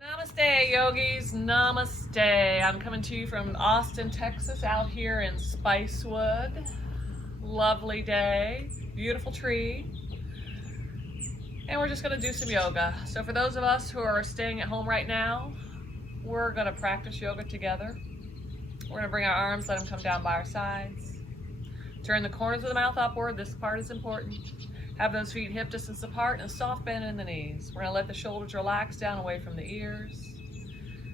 Namaste, yogis. Namaste. I'm coming to you from Austin, Texas, out here in Spicewood. Lovely day, beautiful tree. And we're just going to do some yoga. So for those of us who are staying at home right now, we're going to practice yoga together. We're going to bring our arms, let them come down by our sides. Turn the corners of the mouth upward. This part is important. Have those feet hip distance apart and a soft bend in the knees. We're going to let the shoulders relax down away from the ears.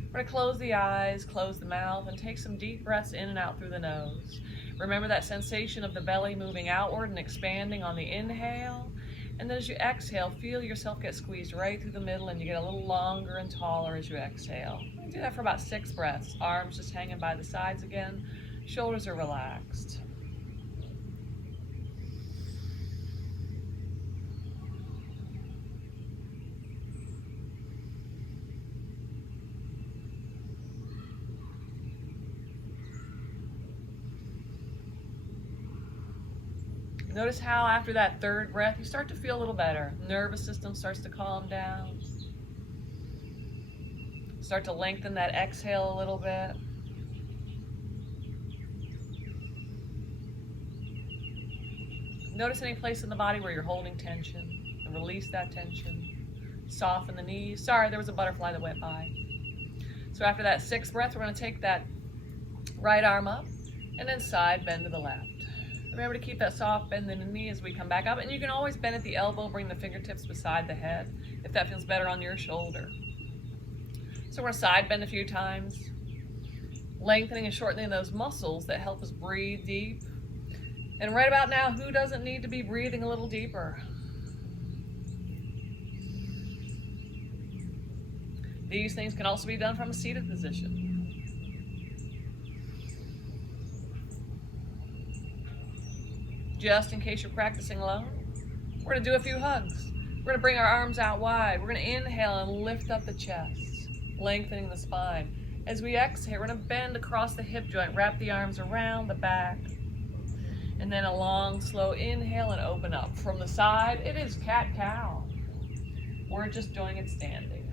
We're going to close the eyes, close the mouth, and take some deep breaths in and out through the nose. Remember that sensation of the belly moving outward and expanding on the inhale. And then as you exhale, feel yourself get squeezed right through the middle and you get a little longer and taller as you exhale. You do that for about 6 breaths. Arms just hanging by the sides again. Shoulders are relaxed. Notice how after that 3rd breath, you start to feel a little better. Nervous system starts to calm down. Start to lengthen that exhale a little bit. Notice any place in the body where you're holding tension and release that tension. Soften the knees. Sorry, there was a butterfly that went by. So after that 6th breath, we're going to take that right arm up and then side bend to the left. Remember to keep that soft bend in the knee as we come back up. And you can always bend at the elbow, bring the fingertips beside the head if that feels better on your shoulder. So we're going to side bend a few times, lengthening and shortening those muscles that help us breathe deep. And right about now, who doesn't need to be breathing a little deeper? These things can also be done from a seated position. Just in case you're practicing alone, we're going to do a few hugs. We're going to bring our arms out wide. We're going to inhale and lift up the chest, lengthening the spine. As we exhale, we're going to bend across the hip joint, wrap the arms around the back, and then a long, slow inhale and open up. From the side, it is cat-cow. We're just doing it standing.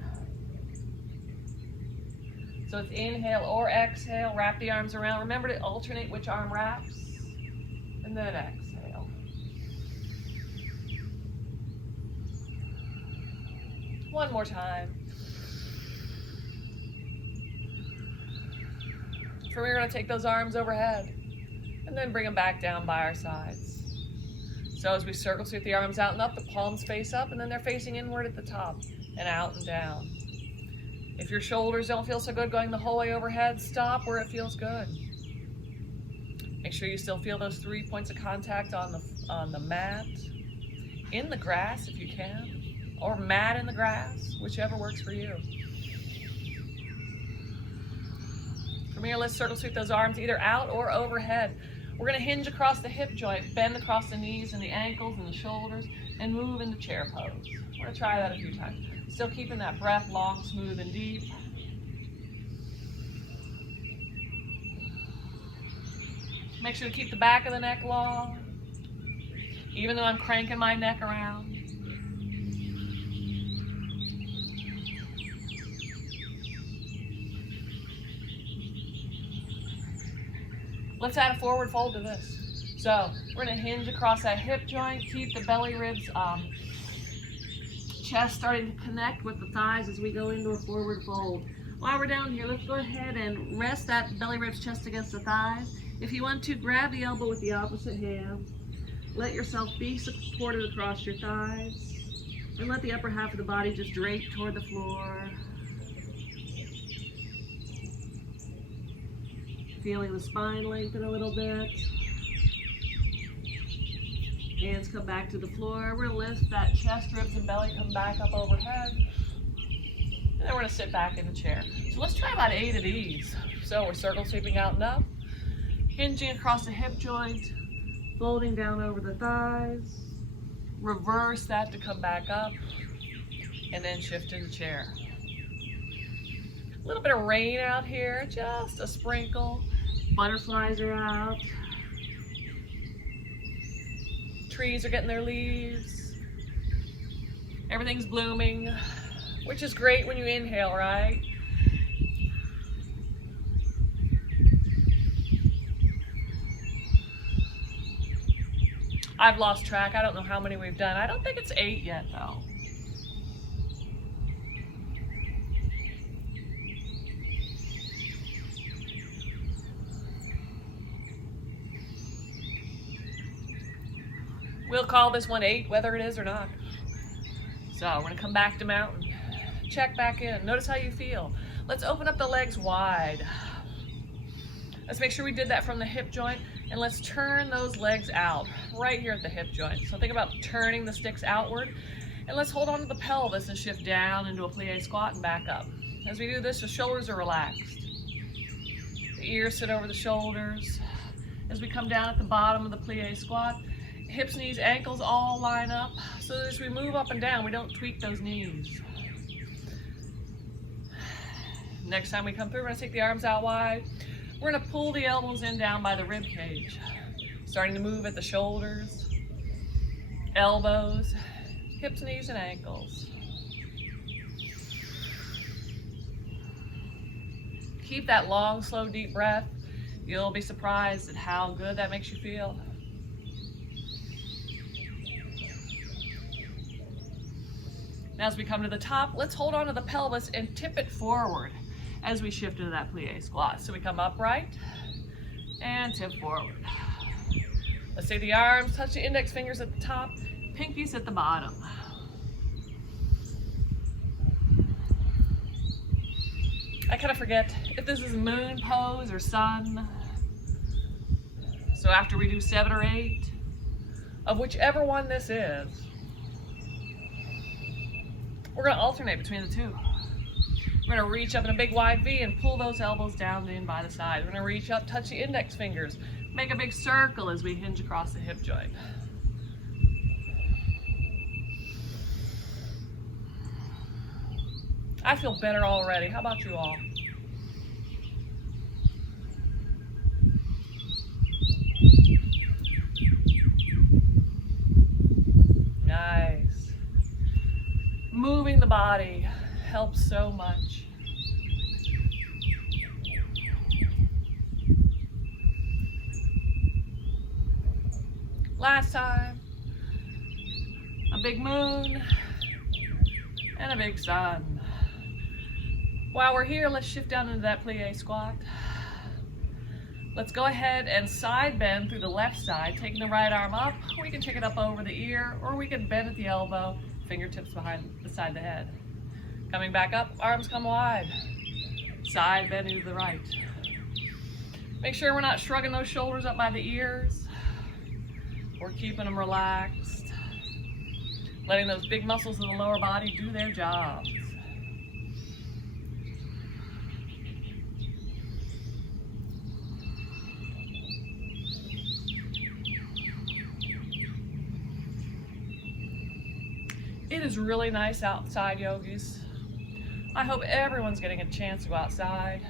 So it's inhale or exhale, wrap the arms around. Remember to alternate which arm wraps, and then exhale. One more time. From here, we're going to take those arms overhead and then bring them back down by our sides. So as we circle sweep the arms out and up, the palms face up and then they're facing inward at the top and out and down. If your shoulders don't feel so good going the whole way overhead, stop where it feels good. Make sure you still feel those 3 points of contact on the mat, in the grass if you can, or mat in the grass, whichever works for you. From here, let's circle sweep those arms either out or overhead. We're going to hinge across the hip joint, bend across the knees and the ankles and the shoulders, and move into chair pose. We're going to try that a few times. Still keeping that breath long, smooth, and deep. Make sure to keep the back of the neck long, even though I'm cranking my neck around. Let's add a forward fold to this. So we're going to hinge across that hip joint, keep the belly ribs, chest starting to connect with the thighs as we go into a forward fold. While we're down here, let's go ahead and rest that belly ribs chest against the thighs. If you want to, grab the elbow with the opposite hand. Let yourself be supported across your thighs. And let the upper half of the body just drape toward the floor. Feeling the spine lengthen a little bit. Hands come back to the floor. We're going to lift that chest, ribs, and belly come back up overhead. And then we're going to sit back in the chair. So let's try about 8 of these. So we're circle sweeping out and up. Hinging across the hip joint. Folding down over the thighs. Reverse that to come back up. And then shift to the chair. A little bit of rain out here. Just a sprinkle. Butterflies are out. Trees are getting their leaves. Everything's blooming. which is great when you inhale, right? I've lost track. I don't know how many we've done. I don't think it's 8 yet, though. We'll call this one 8, whether it is or not. So we're gonna come back to mountain. Check back in. Notice how you feel. Let's open up the legs wide. Let's make sure we did that from the hip joint, and let's turn those legs out right here at the hip joint. So think about turning the sticks outward, and let's hold on to the pelvis and shift down into a plie squat and back up. As we do this, the shoulders are relaxed. The ears sit over the shoulders. As we come down at the bottom of the plie squat, hips, knees, ankles all line up, so that as we move up and down, we don't tweak those knees. Next time we come through, we're gonna take the arms out wide. We're gonna pull the elbows in down by the rib cage. Starting to move at the shoulders, elbows, hips, knees, and ankles. Keep that long, slow, deep breath. You'll be surprised at how good that makes you feel. Now as we come to the top, let's hold on to the pelvis and tip it forward as we shift into that plie squat. So we come upright and tip forward. Let's take the arms, touch the index fingers at the top, pinkies at the bottom. I kind of forget if this is moon pose or sun. So after we do 7 or 8, of whichever one this is, we're gonna alternate between the two. We're gonna reach up in a big wide V and pull those elbows down in by the side. We're gonna reach up, touch the index fingers, make a big circle as we hinge across the hip joint. I feel better already. How about you all? Nice. Moving the body helps so much. Last time, a big moon and a big sun. While we're here, let's shift down into that plie squat. Let's go ahead and side bend through the left side, taking the right arm up. We can take it up over the ear, or we can bend at the elbow, fingertips behind the side of the head. Coming back up, arms come wide. Side bending to the right. Make sure we're not shrugging those shoulders up by the ears. We're keeping them relaxed. Letting those big muscles in the lower body do their jobs. It is really nice outside, yogis. I hope everyone's getting a chance to go outside.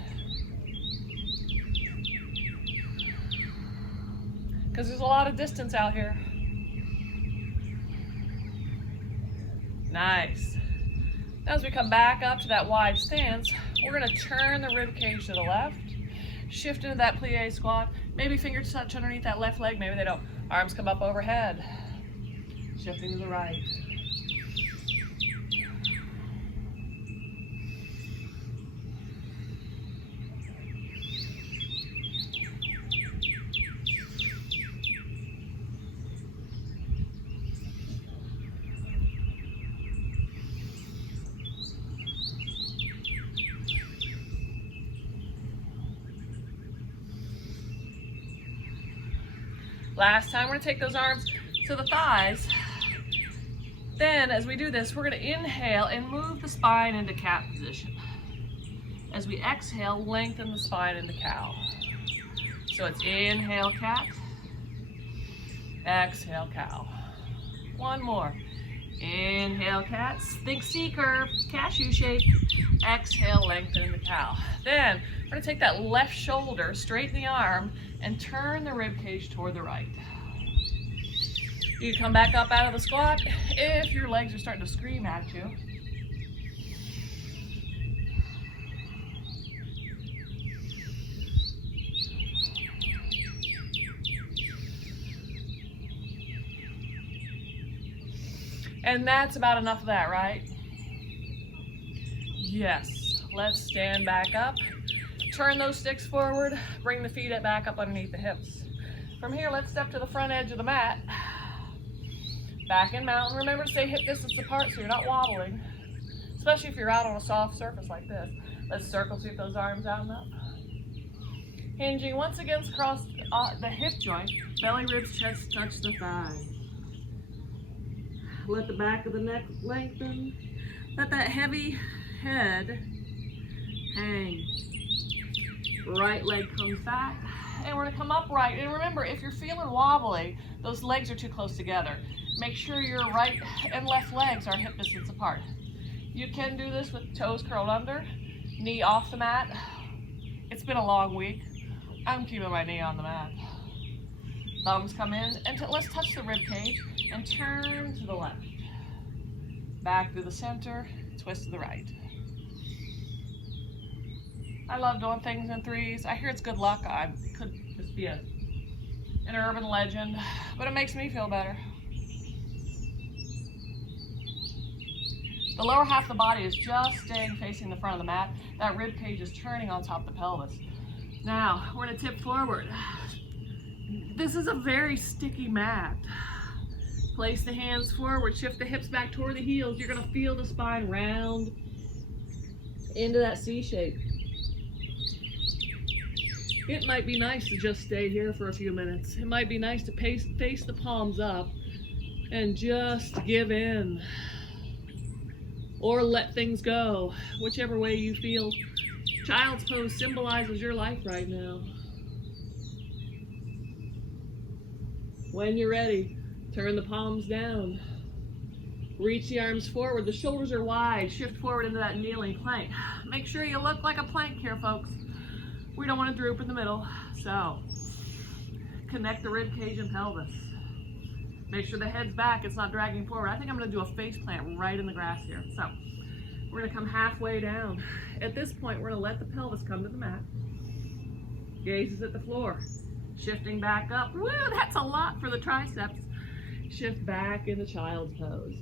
Because there's a lot of distance out here. Nice. Now as we come back up to that wide stance, we're going to turn the rib cage to the left, shift into that plie squat, maybe fingers touch underneath that left leg, maybe they don't. Arms come up overhead, shifting to the right. Last time, we're gonna take those arms to the thighs. Then, as we do this, we're gonna inhale and move the spine into cat position. As we exhale, lengthen the spine into cow. So it's inhale cat, exhale cow. One more. Inhale cat, think C curve, cashew shape. Exhale, lengthen into cow. Then we're gonna take that left shoulder, straighten the arm, and turn the rib cage toward the right. You can come back up out of the squat if your legs are starting to scream at you. And that's about enough of that, right? Yes. Let's stand back up. Turn those sticks forward. Bring the feet back up underneath the hips. From here, let's step to the front edge of the mat. Back in mountain. Remember to stay hip distance apart so you're not wobbling, especially if you're out on a soft surface like this. Let's circle, sweep those arms out and up. Hinging once again across the hip joint. Belly, ribs, chest touch the thighs. Let the back of the neck lengthen. Let that heavy head hang. Right leg comes back. And we're gonna come upright. And remember, if you're feeling wobbly, those legs are too close together. Make sure your right and left legs are hip distance apart. You can do this with toes curled under, knee off the mat. It's been a long week. I'm keeping my knee on the mat. Thumbs come in, and let's touch the rib cage and turn to the left. Back to the center, twist to the right. I love doing things in threes. I hear it's good luck. I could just be an urban legend, but it makes me feel better. The lower half of the body is just staying facing the front of the mat. That rib cage is turning on top of the pelvis. Now, we're gonna tip forward. This is a very sticky mat. Place the hands forward, shift the hips back toward the heels. You're gonna feel the spine round into that C shape. It might be nice to just stay here for a few minutes. It might be nice to face the palms up and just give in. Or let things go, whichever way you feel. Child's pose symbolizes your life right now. When you're ready, turn the palms down. Reach the arms forward. The shoulders are wide. Shift forward into that kneeling plank. Make sure you look like a plank here, folks. We don't want to droop in the middle. So, connect the rib cage and pelvis. Make sure the head's back, it's not dragging forward. I think I'm gonna do a face plant right in the grass here. So, we're gonna come halfway down. At this point, we're gonna let the pelvis come to the mat. Gazes at the floor. Shifting back up. Woo, that's a lot for the triceps. Shift back into child's pose.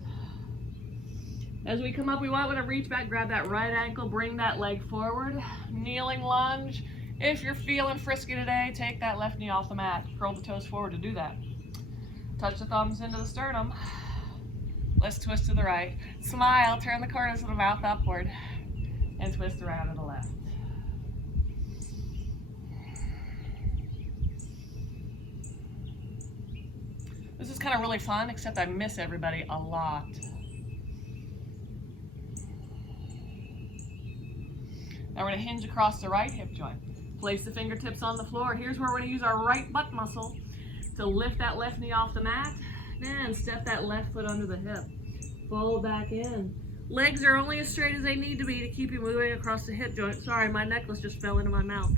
As we come up, we want to reach back, grab that right ankle, bring that leg forward. Kneeling lunge. If you're feeling frisky today, take that left knee off the mat. Curl the toes forward to do that. Touch the thumbs into the sternum. Let's twist to the right. Smile, turn the corners of the mouth upward, and twist around to the left. This is kind of really fun, except I miss everybody a lot. Now we're going to hinge across the right hip joint. Place the fingertips on the floor. Here's where we're going to use our right butt muscle to lift that left knee off the mat. Then step that left foot under the hip. Fold back in. Legs are only as straight as they need to be to keep you moving across the hip joint. Sorry, my necklace just fell into my mouth.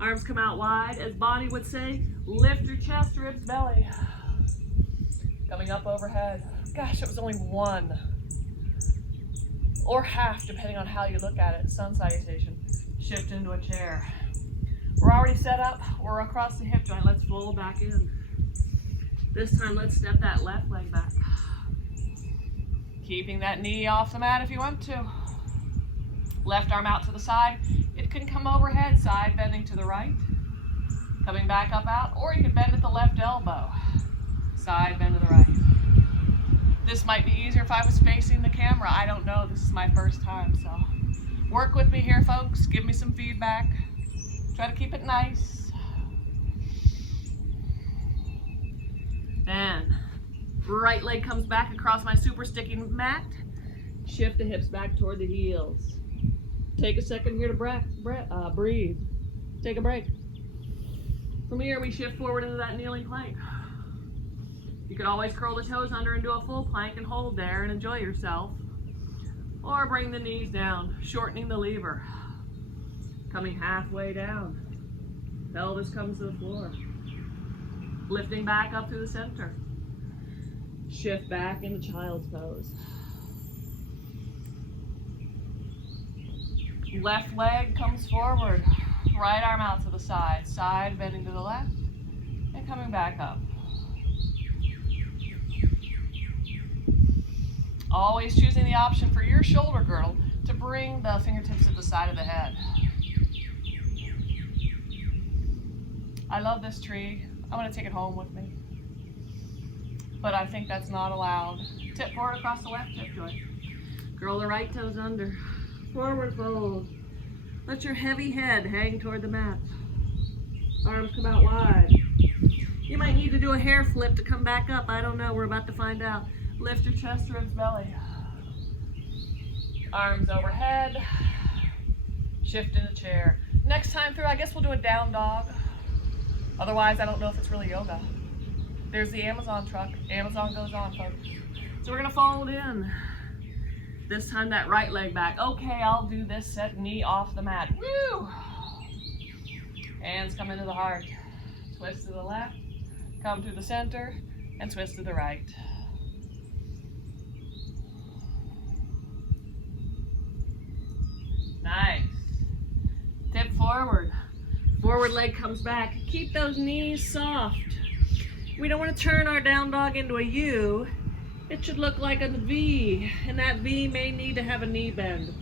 Arms come out wide. As Bonnie would say, lift your chest, ribs, belly. Coming up overhead. Gosh, it was only one. Or half, depending on how you look at it. Sun salutation. Shift into a chair. We're already set up. We're across the hip joint. Let's fold back in. This time, let's step that left leg back. Keeping that knee off the mat if you want to. Left arm out to the side. It can come overhead, side bending to the right. Coming back up out, or you can bend at the left elbow. Side bend to the right. This might be easier if I was facing the camera. I don't know. This is my first time, so work with me here, folks. Give me some feedback. Try to keep it nice. Then, right leg comes back across my super sticky mat. Shift the hips back toward the heels. Take a second here to breathe. Take a break. From here, we shift forward into that kneeling plank. You could always curl the toes under and do a full plank and hold there and enjoy yourself. Or bring the knees down, shortening the lever. Coming halfway down. Pelvis comes to the floor. Lifting back up through the center. Shift back into child's pose. Left leg comes forward. Right arm out to the side. Side bending to the left. And coming back up. Always choosing the option for your shoulder girdle to bring the fingertips to the side of the head. I love this tree. I'm going to take it home with me. But I think that's not allowed. Tip forward across the left hip joint. Curl the right toes under. Forward fold. Let your heavy head hang toward the mat. Arms come out wide. You might need to do a hair flip to come back up. I don't know. We're about to find out. Lift your chest, ribs, belly. Arms overhead. Shift in the chair. Next time through, I guess we'll do a down dog. Otherwise, I don't know if it's really yoga. There's the Amazon truck. Amazon goes on, folks. So we're gonna fold in. This time that right leg back. Okay, I'll do this set, knee off the mat. Woo! Hands come into the heart. Twist to the left, come to the center, and twist to the right. Nice. Tip forward. Forward leg comes back. Keep those knees soft. We don't want to turn our down dog into a U. It should look like a V, and that V may need to have a knee bend.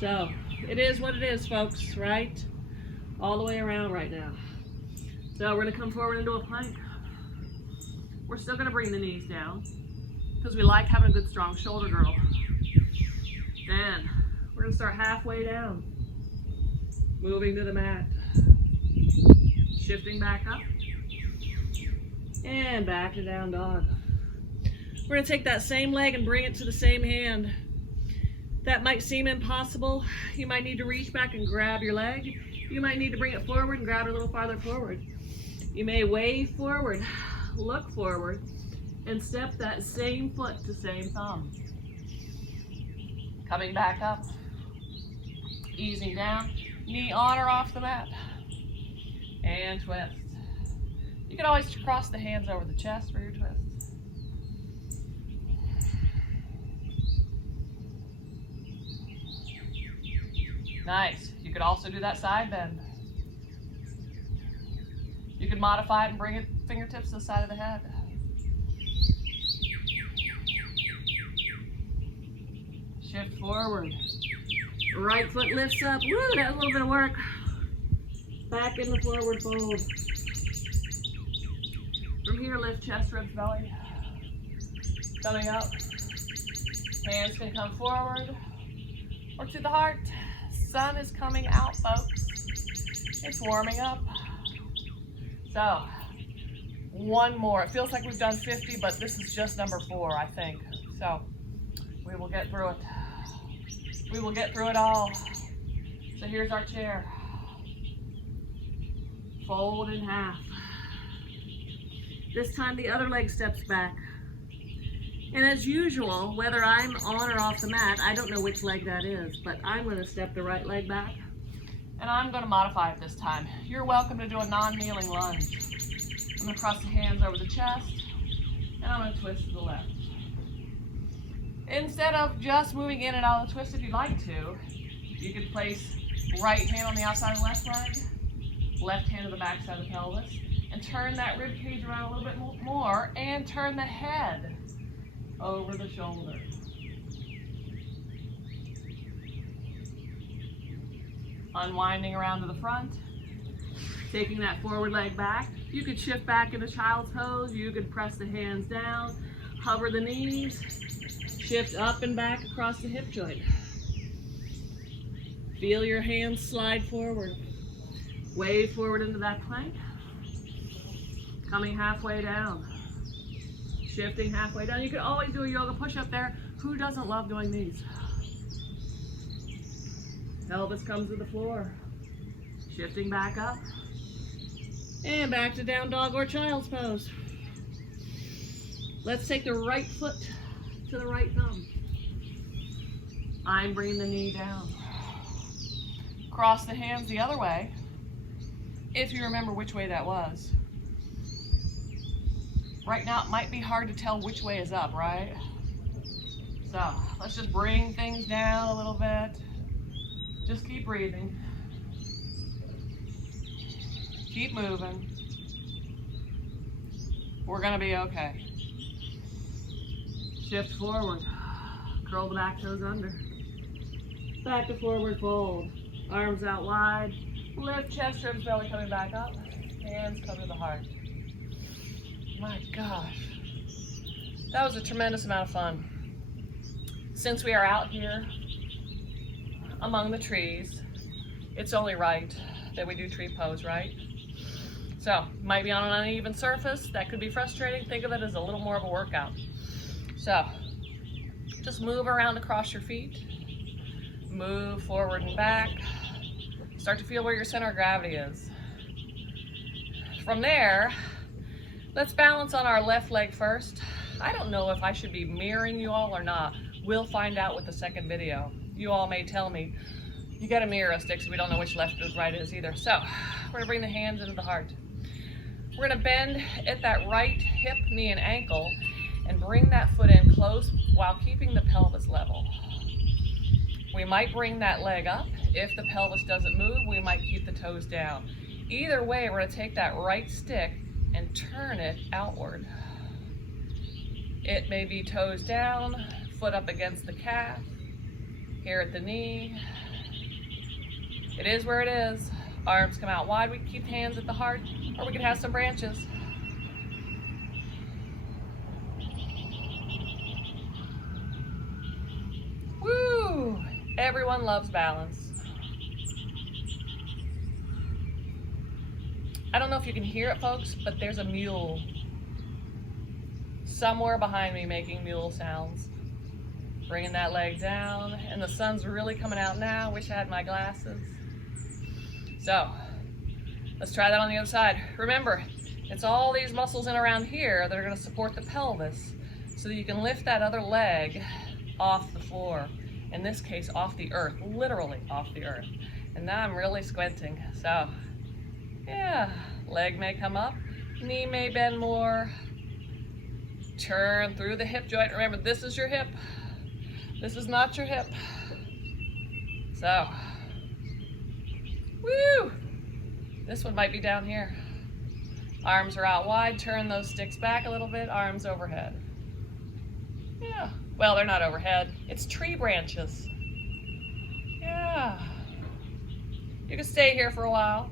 So, it is what it is, folks, right? All the way around right now. So we're going to come forward into a plank. We're still going to bring the knees down because we like having a good strong shoulder girdle. Then we're going to start halfway down, moving to the mat, shifting back up, and back to down dog. We're going to take that same leg and bring it to the same hand. That might seem impossible. You might need to reach back and grab your leg. You might need to bring it forward and grab it a little farther forward. You may wave forward, look forward, and step that same foot to same thumb. Coming back up, easing down, knee on or off the mat, and twist. You can always cross the hands over the chest for your twist. Nice. You could also do that side bend. You can modify it and bring it fingertips to the side of the head. Shift forward. Right foot lifts up. Woo, that was a little bit of work. Back in the forward fold. From here, lift chest, ribs, belly. Coming up. Hands can come forward or to the heart. Sun is coming out, folks. It's warming up. So, one more. It feels like we've done 50, but this is just number 4, I think. So, we will get through it. We will get through it all. So here's our chair. Fold in half. This time the other leg steps back. And as usual, whether I'm on or off the mat, I don't know which leg that is, but I'm going to step the right leg back. And I'm going to modify it this time. You're welcome to do a non-kneeling lunge. I'm going to cross the hands over the chest, and I'm going to twist to the left. Instead of just moving in and out of the twist, if you'd like to, you could place right hand on the outside of the left leg, left hand to the back side of the pelvis, and turn that rib cage around a little bit more, and turn the head over the shoulder. Unwinding around to the front, taking that forward leg back. You could shift back into child's pose. You could press the hands down, hover the knees, shift up and back across the hip joint. Feel your hands slide forward. Wave forward into that plank. Coming halfway down. Shifting halfway down. You can always do a yoga push-up there. Who doesn't love doing these? Pelvis comes to the floor. Shifting back up. And back to down dog or child's pose. Let's take the right foot to the right thumb. I'm bringing the knee down. Cross the hands the other way, if you remember which way that was. Right now, it might be hard to tell which way is up, right? So, let's just bring things down a little bit. Just keep breathing. Keep moving. We're gonna be okay. Shift forward. Curl the back toes under. Back to forward fold. Arms out wide. Lift chest, ribs, belly coming back up. Hands come to the heart. My gosh. That was a tremendous amount of fun. Since we are out here among the trees, it's only right that we do tree pose, right? So, might be on an uneven surface. That could be frustrating. Think of it as a little more of a workout. So, just move around across your feet. Move forward and back. Start to feel where your center of gravity is. From there, let's balance on our left leg first. I don't know if I should be mirroring you all or not. We'll find out with the second video. You all may tell me, you gotta mirror us, Dixie. We don't know which left or right is either. So, we're gonna bring the hands into the heart. We're gonna bend at that right hip, knee, and ankle and bring that foot in close while keeping the pelvis level. We might bring that leg up. If the pelvis doesn't move, we might keep the toes down. Either way, we're gonna take that right stick and turn it outward. It may be toes down, foot up against the calf, here at the knee. It is where it is. Arms come out wide. We can keep hands at the heart, or we can have some branches. Woo! Everyone loves balance. I don't know if you can hear it, folks, but there's a mule somewhere behind me making mule sounds. Bringing that leg down, and the sun's really coming out now. Wish I had my glasses. So, let's try that on the other side. Remember, it's all these muscles in around here that are gonna support the pelvis so that you can lift that other leg off the floor. In this case, off the earth, literally off the earth. And now I'm really squinting. So, yeah, leg may come up, knee may bend more. Turn through the hip joint. Remember, this is your hip. This is not your hip. So, woo! This one might be down here. Arms are out wide. Turn those sticks back a little bit. Arms overhead. Yeah. Well, they're not overhead. It's tree branches. Yeah. You can stay here for a while.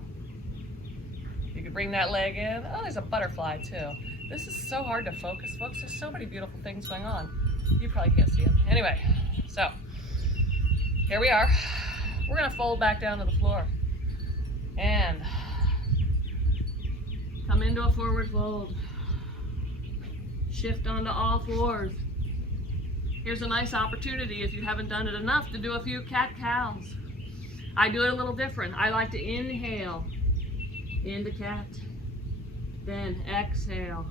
You can bring that leg in. Oh, there's a butterfly too. This is so hard to focus, folks. There's so many beautiful things going on. You probably can't see them. Anyway, so here we are. We're gonna fold back down to the floor and come into a forward fold. Shift onto all fours. Here's a nice opportunity, if you haven't done it enough, to do a few cat-cows. I do it a little different. I like to inhale into cat, then exhale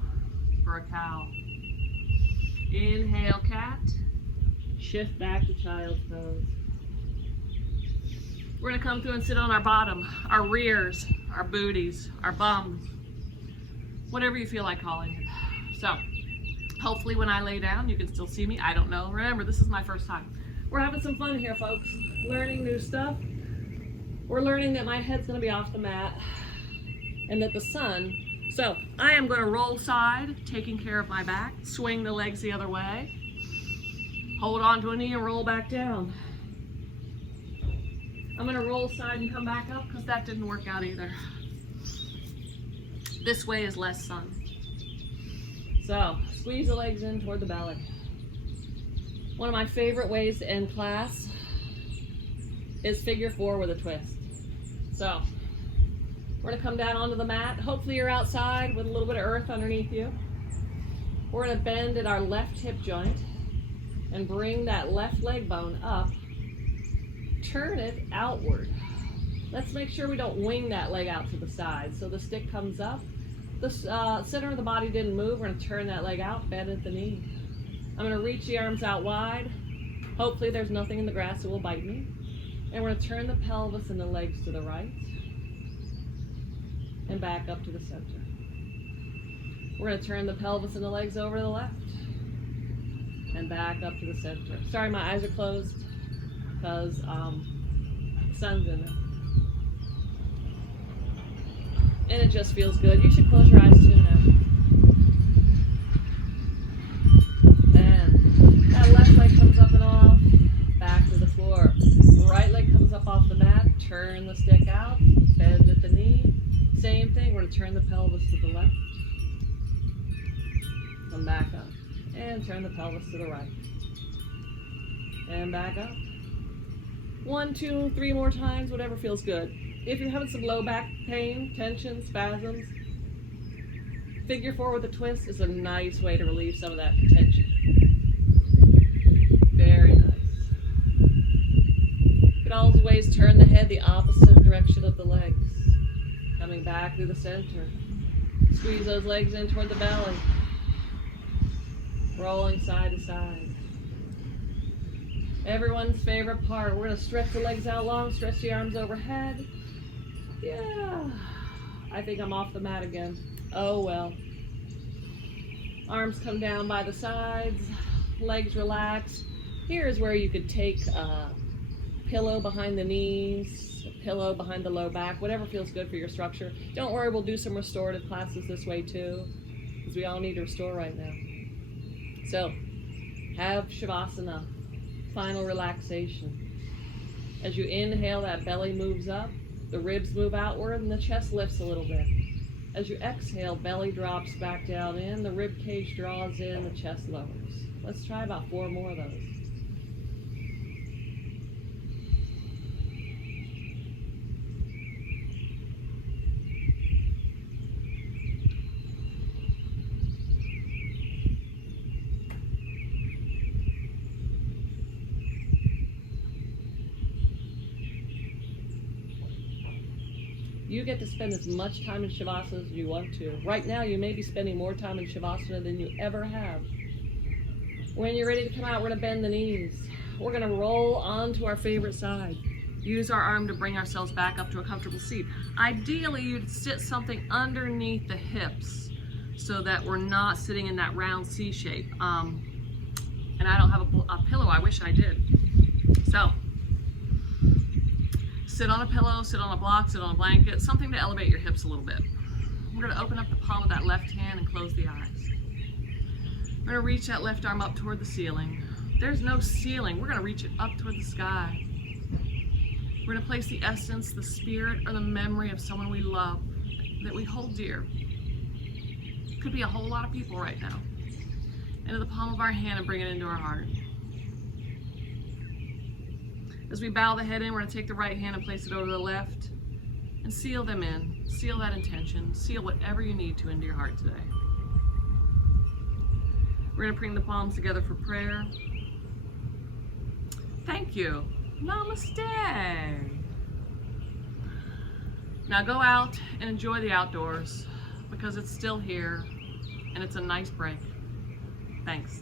for a cow. Inhale cat, shift back to child's pose. We're gonna come through and sit on our bottom, our rears, our booties, our bums, whatever you feel like calling it. So, hopefully when I lay down, you can still see me. I don't know. Remember, this is my first time. We're having some fun here, folks. Learning new stuff. We're learning that my head's gonna be off the mat and that the sun. So I am gonna roll side, taking care of my back, swing the legs the other way, hold on to a knee and roll back down. I'm gonna roll side and come back up because that didn't work out either. This way is less sun. So squeeze the legs in toward the belly. One of my favorite ways to end class is figure four with a twist. So we're gonna come down onto the mat. Hopefully you're outside with a little bit of earth underneath you. We're gonna bend at our left hip joint and bring that left leg bone up. Turn it outward. Let's make sure we don't wing that leg out to the side. So the stick comes up. The center of the body didn't move. We're gonna turn that leg out, bend at the knee. I'm gonna reach the arms out wide. Hopefully there's nothing in the grass that will bite me. And we're gonna turn the pelvis and the legs to the right and back up to the center. We're gonna turn the pelvis and the legs over to the left and back up to the center. Sorry, my eyes are closed because sun's in there. And it just feels good. You should close your eyes too now. And that that left leg comes up and off, back to the floor. Right leg comes up off the mat, turn the stick out, bend at the knee. Same thing, we're going to turn the pelvis to the left. Come back up. And turn the pelvis to the right. And back up. 1, 2, 3 more times, whatever feels good. If you're having some low back pain, tension, spasms, figure 4 with a twist is a nice way to relieve some of that tension. Very nice. You can always turn the head the opposite direction of the legs. Coming back through the center. Squeeze those legs in toward the belly. Rolling side to side. Everyone's favorite part. We're going to stretch the legs out long, stretch the arms overhead. Yeah. I think I'm off the mat again. Oh well. Arms come down by the sides, legs relax. Here's where you could take a pillow behind the knees, a pillow behind the low back, whatever feels good for your structure. Don't worry, we'll do some restorative classes this way too, because we all need to restore right now. So, have Shavasana, final relaxation. As you inhale, that belly moves up, the ribs move outward, and the chest lifts a little bit. As you exhale, belly drops back down in, the rib cage draws in, the chest lowers. Let's try about 4 more of those. You get to spend as much time in Shavasana as you want to. Right now, you may be spending more time in Shavasana than you ever have. When you're ready to come out, we're going to bend the knees. We're going to roll onto our favorite side. Use our arm to bring ourselves back up to a comfortable seat. Ideally, you'd sit something underneath the hips so that we're not sitting in that round C shape. And I don't have a pillow. I wish I did. So, sit on a pillow, sit on a block, sit on a blanket, something to elevate your hips a little bit. We're going to open up the palm of that left hand and close the eyes. We're going to reach that left arm up toward the ceiling. There's no ceiling. We're going to reach it up toward the sky. We're going to place the essence, the spirit, or the memory of someone we love, that we hold dear. Could be a whole lot of people right now. Into the palm of our hand and bring it into our heart. As we bow the head in, we're going to take the right hand and place it over the left and seal them in. Seal that intention. Seal whatever you need to into your heart today. We're going to bring the palms together for prayer. Thank you. Namaste. Now go out and enjoy the outdoors because it's still here and it's a nice break. Thanks.